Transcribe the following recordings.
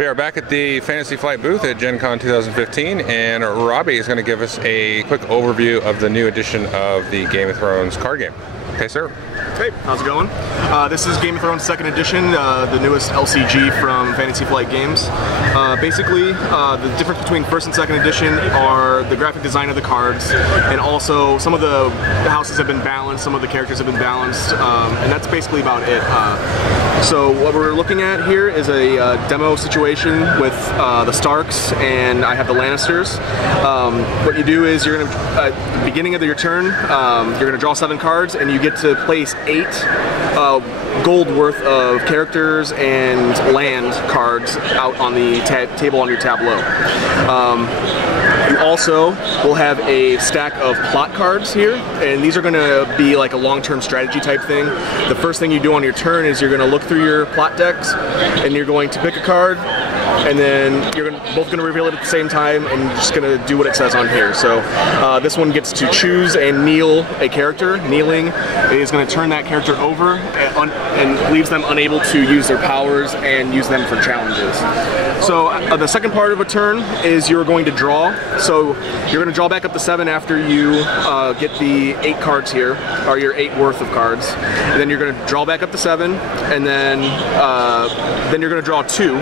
We are back at the Fantasy Flight booth at Gen Con 2015, and Robbie is going to give us a quick overview of the new edition of the Game of Thrones card game. Okay, sir. Hey, how's it going? This is Game of Thrones 2nd Edition, the newest LCG from Fantasy Flight Games. Basically, the difference between 1st and 2nd Edition are the graphic design of the cards, and also some of the houses have been balanced, some of the characters have been balanced, and that's basically about it. So what we're looking at here is a demo situation with the Starks, and I have the Lannisters. What you do is you're going to, at the beginning of your turn, you're going to draw 7 cards, and you get to place 8 gold worth of characters and land cards out on the table on your tableau. You also will have a stack of plot cards here, and these are going to be like a long-term strategy type thing. The first thing you do on your turn is you're going to look through your plot decks, and you're going to pick a card, and then you're both going to reveal it at the same time, and you're just going to do what it says on here. So this one gets to choose and kneel a character. Kneeling is going to turn that character over and leaves them unable to use their powers and use them for challenges. So the second part of a turn is you're going to draw. So you're going to draw back up to 7 after you get the 8 cards here, or your 8 worth of cards. And then you're going to draw back up to 7, and then you're going to draw 2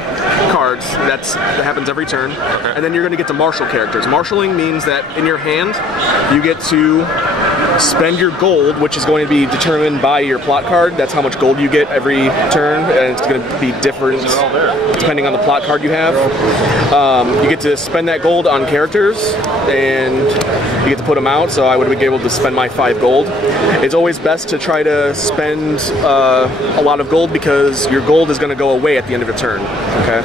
cards. That happens every turn. Okay. And then you're going to get to marshal characters. Marshalling means that in your hand, you get to spend your gold, which is going to be determined by your plot card. That's how much gold you get every turn, and it's going to be different depending on the plot card you have. You get to spend that gold on characters, and you get to put them out, so I would be able to spend my 5 gold. It's always best to try to spend a lot of gold, because your gold is going to go away at the end of a turn. Okay.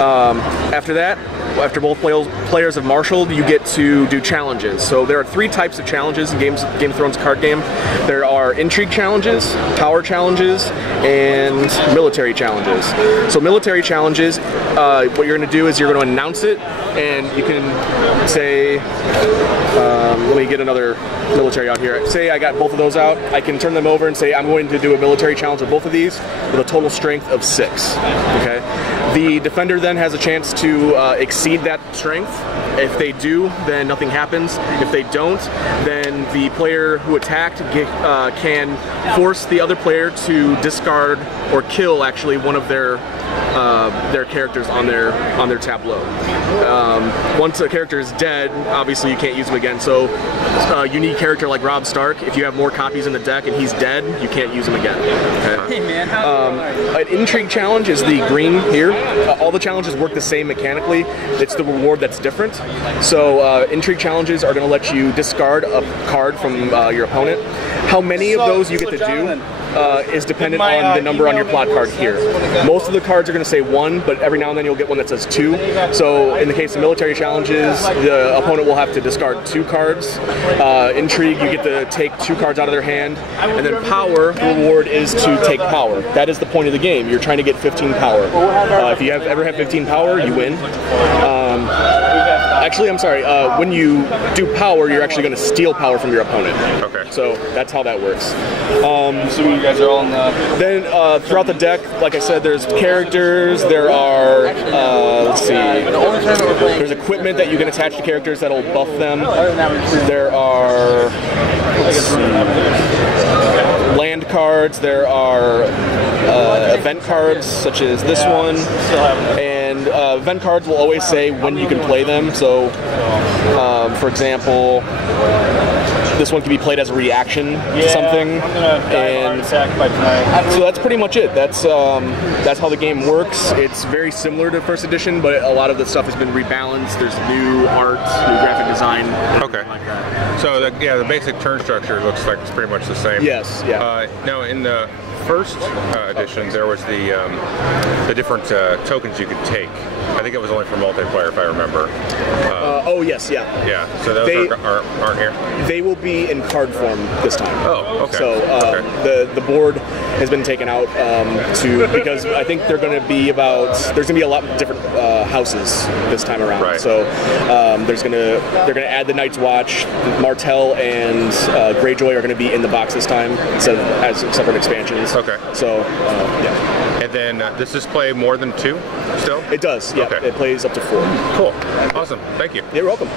After that, after both players have marshaled, you get to do challenges. So there are 3 types of challenges in Game of Thrones card game. There are intrigue challenges, power challenges, and military challenges. So military challenges, what you're going to do is you're going to announce it, and you can say, let me get another military out here. Say I got both of those out, I can turn them over and say I'm going to do a military challenge with both of these with a total strength of 6. Okay. The defender then has a chance to exceed that strength. If they do, then nothing happens. If they don't, then the player who attacked can force the other player to discard or kill actually one of their characters on their tableau. Once a character is dead, obviously you can't use them again. So a unique character like Robb Stark, if you have more copies in the deck and he's dead, you can't use him again. Okay? Hey man, an intrigue challenge is the green here. All the challenges work the same mechanically. It's the reward that's different. So intrigue challenges are going to let you discard a card from your opponent. How many of those you get to do is dependent on the number on your plot card here. Most of the cards are going to say 1, but every now and then you'll get one that says 2. So in the case of military challenges, the opponent will have to discard 2 cards. Intrigue, you get to take 2 cards out of their hand. And then power, the reward is to take power. That is the point of the game. You're trying to get 15 power. If you ever have 15 power, you win. Actually, I'm sorry, when you do power, you're actually going to steal power from your opponent. Okay. So that's how that works. So you guys are all in the... Then throughout the deck, like I said, there's characters, there are, let's see, there's equipment that you can attach to characters that'll buff them. There are, let's see, land cards, there are event cards such as this one, and event cards will always say when you can play them. So, for example, this one can be played as a reaction to something, and so that's pretty much it. That's how the game works. It's very similar to 1st edition, but a lot of the stuff has been rebalanced. There's new art, new graphic design. Okay. Like that. So the basic turn structure looks like it's pretty much the same. Yes. Yeah. Now in the 1st edition, there was the different tokens you could take. I think it was only for multiplayer, if I remember. Oh yes, yeah. Yeah. So those aren't here. They will be in card form this time. Oh, okay. So the board has been taken out because I think they're going to be there's going to be a lot of different houses this time around. Right. So they're going to add the Night's Watch, Martell, and Greyjoy are going to be in the box this time instead of as separate expansions. Okay. So yeah. And then does this play more than 2 still? It does, yeah. Okay. It plays up to 4. Cool. Awesome. Thank you. You're welcome.